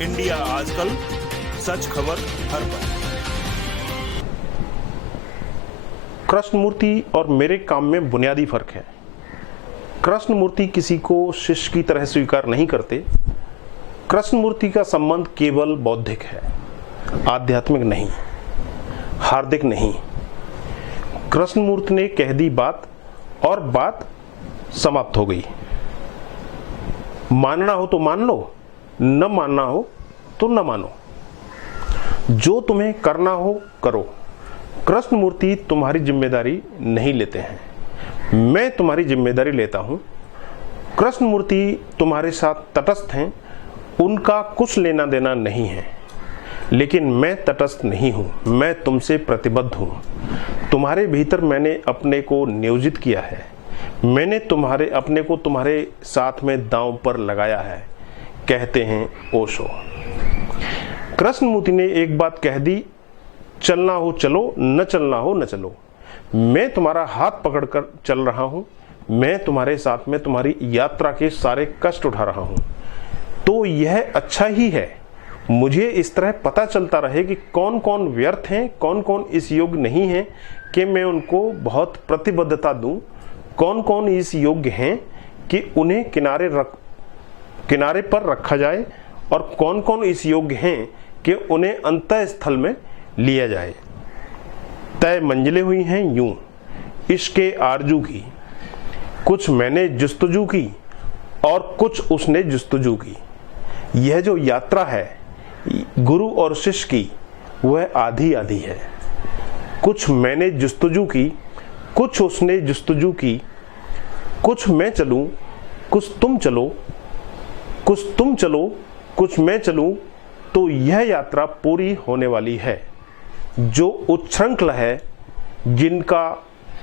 India आजकल, सच खबर हर पल। कृष्णमूर्ति और मेरे काम में बुनियादी फर्क है। कृष्णमूर्ति किसी को शिष्य की तरह स्वीकार नहीं करते। कृष्णमूर्ति का संबंध केवल बौद्धिक है, आध्यात्मिक नहीं, हार्दिक नहीं। कृष्णमूर्ति ने कह दी बात और बात समाप्त हो गई। मानना हो तो मान लो, न मानना हो तो न मानो। जो तुम्हें करना हो करो। कृष्णमूर्ति तुम्हारी जिम्मेदारी नहीं लेते हैं, मैं तुम्हारी जिम्मेदारी लेता हूं। कृष्णमूर्ति तुम्हारे साथ तटस्थ हैं, उनका कुछ लेना देना नहीं है। लेकिन मैं तटस्थ नहीं हूं, मैं तुमसे प्रतिबद्ध हूं। तुम्हारे भीतर मैंने अपने को नियोजित किया है, मैंने अपने को तुम्हारे साथ में दांव पर लगाया है, कहते हैं ओशो। कृष्णमूर्ति ने एक बात कह दी, चलना हो चलो, न चलना हो न चलो। मैं तुम्हारा हाथ पकड़कर चल रहा हूं, मैं तुम्हारे साथ में तुम्हारी यात्रा के सारे कष्ट उठा रहा हूं। तो यह अच्छा ही है, मुझे इस तरह पता चलता रहे कि कौन कौन व्यर्थ हैं, कौन कौन इस योग्य नहीं है कि मैं उनको बहुत प्रतिबद्धता दूं, कौन कौन इस योग्य हैं कि उन्हें किनारे पर रखा जाए, और कौन कौन इस योग्य हैं कि उन्हें अंतः स्थल में लिया जाए। तय मंजिलें हुई हैं यूं इश्के आरजू की, कुछ मैंने जुस्तजू की और कुछ उसने जुस्तजू की। यह जो यात्रा है गुरु और शिष्य की, वह आधी आधी है। कुछ मैंने जुस्तजू की, कुछ उसने जुस्तजू की। कुछ मैं चलूं, कुछ तुम चलो, कुछ तुम चलो, कुछ मैं चलूं, तो यह यात्रा पूरी होने वाली है। जो उच्छृंखल है, जिनका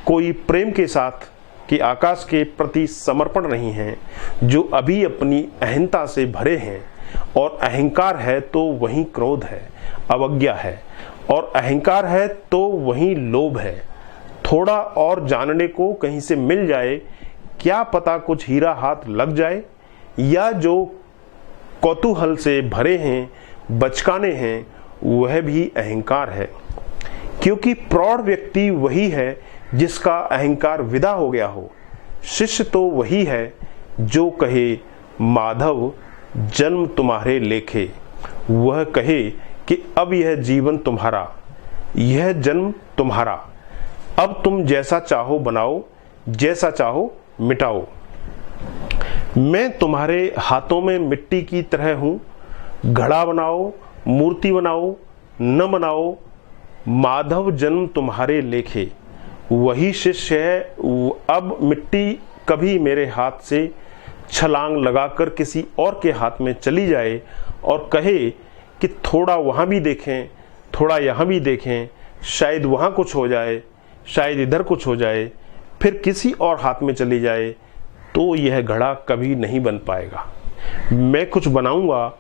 कोई प्रेम के साथ कि आकाश के प्रति समर्पण नहीं है, जो अभी अपनी अहंता से भरे हैं, और अहंकार है तो वहीं क्रोध है, अवज्ञा है, और अहंकार है तो वहीं लोभ है। थोड़ा और जानने को कहीं से मिल जाए, क्या पता कुछ हीरा हाथ लग जाए। या जो कौतूहल से भरे हैं, बचकाने हैं, वह भी अहंकार है। क्योंकि प्रौढ़ व्यक्ति वही है जिसका अहंकार विदा हो गया हो। शिष्य तो वही है जो कहे माधव जन्म तुम्हारे लेखे, वह कहे कि अब यह जीवन तुम्हारा, यह जन्म तुम्हारा, अब तुम जैसा चाहो बनाओ, जैसा चाहो मिटाओ। मैं तुम्हारे हाथों में मिट्टी की तरह हूं, घड़ा बनाओ, मूर्ति बनाओ, न बनाओ, माधव जन्म तुम्हारे लेखे। वही शिष्य है। अब मिट्टी कभी मेरे हाथ से छलांग लगाकर किसी और के हाथ में चली जाए और कहे कि थोड़ा वहां भी देखें, थोड़ा यहां भी देखें, शायद वहां कुछ हो जाए, शायद इधर कुछ हो जाए, फिर किसी और हाथ में चली जाए, तो यह घड़ा कभी नहीं बन पाएगा। मैं कुछ बनाऊंगा,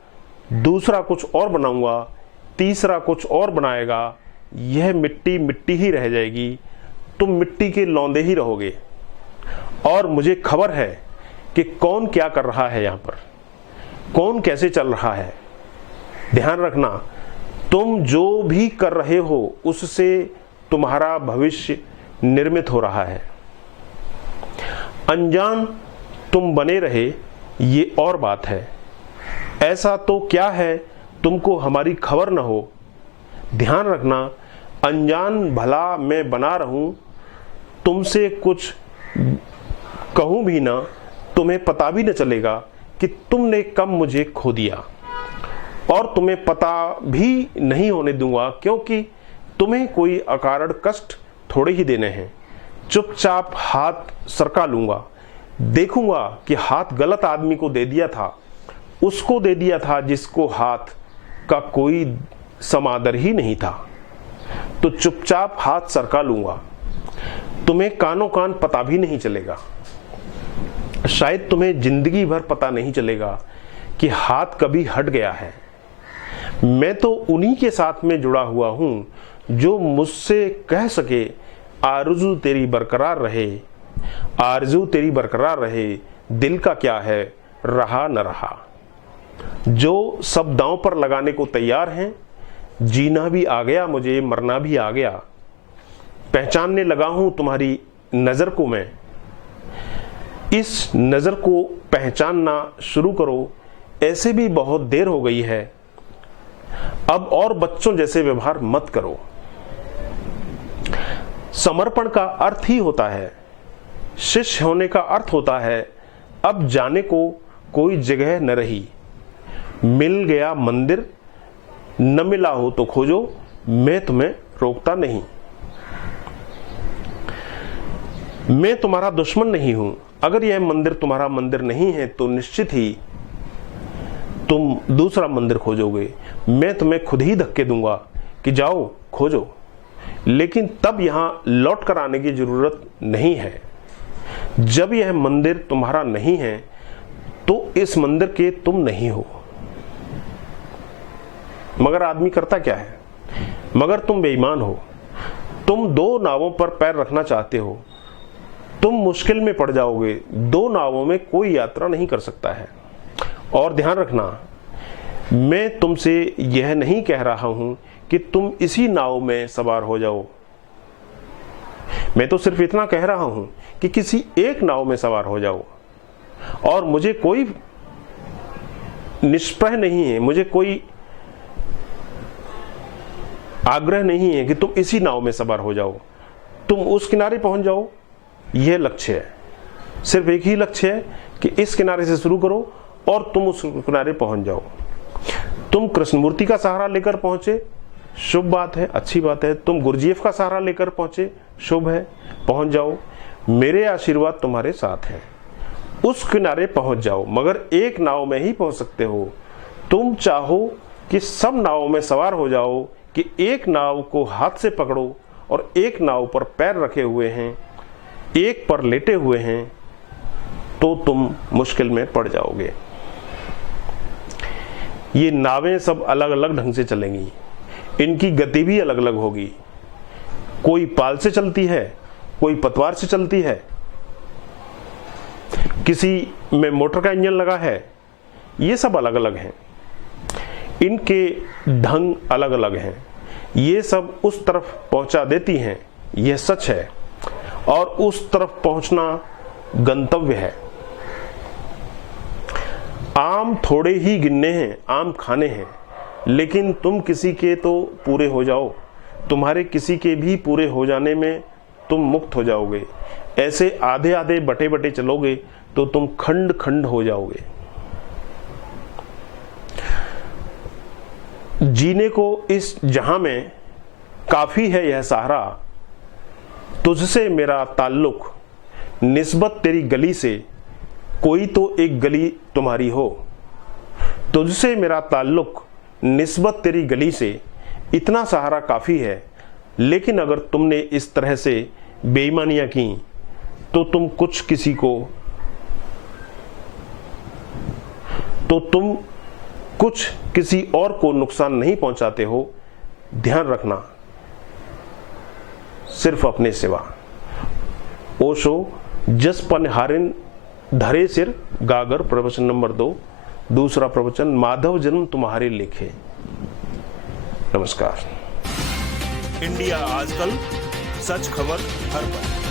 दूसरा कुछ और बनाऊंगा, तीसरा कुछ और बनाएगा, यह मिट्टी मिट्टी ही रह जाएगी। तुम मिट्टी के लौंदे ही रहोगे। और मुझे खबर है कि कौन क्या कर रहा है, यहां पर कौन कैसे चल रहा है। ध्यान रखना, तुम जो भी कर रहे हो उससे तुम्हारा भविष्य निर्मित हो रहा है। अनजान तुम बने रहे, ये और बात है। ऐसा तो क्या है तुमको हमारी खबर न हो। ध्यान रखना, अनजान भला मैं बना रहूं, तुमसे कुछ कहूं भी ना, तुम्हें पता भी न चलेगा कि तुमने कब मुझे खो दिया। और तुम्हें पता भी नहीं होने दूंगा, क्योंकि तुम्हें कोई अकारण कष्ट थोड़े ही देने हैं। चुपचाप हाथ सरका लूंगा, देखूंगा कि हाथ गलत आदमी को दे दिया था, उसको दे दिया था जिसको हाथ का कोई समादर ही नहीं था। तो चुपचाप हाथ सरका लूंगा। तुम्हें कानों कान पता भी नहीं चलेगा, शायद तुम्हें जिंदगी भर पता नहीं चलेगा कि हाथ कभी हट गया है। मैं तो उन्हीं के साथ में जुड़ा हुआ हूं जो मुझसे कह सके आरज़ू तेरी बरकरार रहे, आरज़ू तेरी बरकरार रहे, दिल का क्या है, रहा न रहा। जो सब दांव पर लगाने को तैयार हैं। जीना भी आ गया मुझे, मरना भी आ गया, पहचानने लगा हूं तुम्हारी नजर को मैं। इस नजर को पहचानना शुरू करो, ऐसे भी बहुत देर हो गई है। अब और बच्चों जैसे व्यवहार मत करो। समर्पण का अर्थ ही होता है, शिष्य होने का अर्थ होता है, अब जाने को कोई जगह न रही। मिल गया मंदिर, न मिला हो तो खोजो, मैं तुम्हें रोकता नहीं। मैं तुम्हारा दुश्मन नहीं हूं। अगर यह मंदिर तुम्हारा मंदिर नहीं है तो निश्चित ही तुम दूसरा मंदिर खोजोगे। मैं तुम्हें खुद ही धक्के दूंगा कि जाओ खोजो, लेकिन तब यहां लौट कर आने की जरूरत नहीं है। जब यह मंदिर तुम्हारा नहीं है तो इस मंदिर के तुम नहीं हो। मगर आदमी करता क्या है? मगर तुम बेईमान हो। तुम दो नावों पर पैर रखना चाहते हो, तुम मुश्किल में पड़ जाओगे। दो नावों में कोई यात्रा नहीं कर सकता है। और ध्यान रखना, मैं तुमसे यह नहीं कह रहा हूं कि तुम इसी नाव में सवार हो जाओ। मैं तो सिर्फ इतना कह रहा हूं कि किसी एक नाव में सवार हो जाओ। और मुझे कोई निष्प्रह नहीं है, मुझे कोई आग्रह नहीं है कि तुम इसी नाव में सवार हो जाओ। तुम उस किनारे पहुंच जाओ, यह लक्ष्य है। सिर्फ एक ही लक्ष्य है कि इस किनारे से शुरू करो और तुम उस किनारे पहुंच जाओ। तुम कृष्णमूर्ति का सहारा लेकर पहुंचे, शुभ बात है, अच्छी बात है। तुम गुरुजीएफ का सहारा लेकर पहुंचे, शुभ है, पहुंच जाओ। मेरे आशीर्वाद तुम्हारे साथ है। उस किनारे पहुंच जाओ, मगर एक नाव में ही पहुंच सकते हो। तुम चाहो कि सब नावों में सवार हो जाओ, कि एक नाव को हाथ से पकड़ो और एक नाव पर पैर रखे हुए हैं, एक पर लेटे हुए हैं, तो तुम मुश्किल में पड़ जाओगे। ये नावें सब अलग अलग ढंग से चलेंगी, इनकी गति भी अलग अलग होगी। कोई पाल से चलती है, कोई पतवार से चलती है, किसी में मोटर का इंजन लगा है। ये सब अलग अलग हैं, इनके ढंग अलग अलग हैं। ये सब उस तरफ पहुंचा देती हैं, यह सच है। और उस तरफ पहुंचना गंतव्य है। आम थोड़े ही गिनने हैं, आम खाने हैं, लेकिन तुम किसी के तो पूरे हो जाओ। तुम्हारे किसी के भी पूरे हो जाने में तुम मुक्त हो जाओगे। ऐसे आधे आधे बटे बटे चलोगे तो तुम खंड खंड हो जाओगे। जीने को इस जहां में काफी है यह सहारा। तुझसे मेरा ताल्लुक निस्बत तेरी गली से, कोई तो एक गली तुम्हारी हो। तुझसे मेरा ताल्लुक निस्बत तेरी गली से, इतना सहारा काफी है। लेकिन अगर तुमने इस तरह से बेईमानियां की तो तुम कुछ किसी और को नुकसान नहीं पहुंचाते हो। ध्यान रखना, सिर्फ अपने सिवा। ओशो जस पनहारिन धरे सिर गागर, प्रवचन नंबर 2, दूसरा प्रवचन, माधव जन्म तुम्हारे लेखे। नमस्कार। इंडिया आजकल, सच खबर हर पल।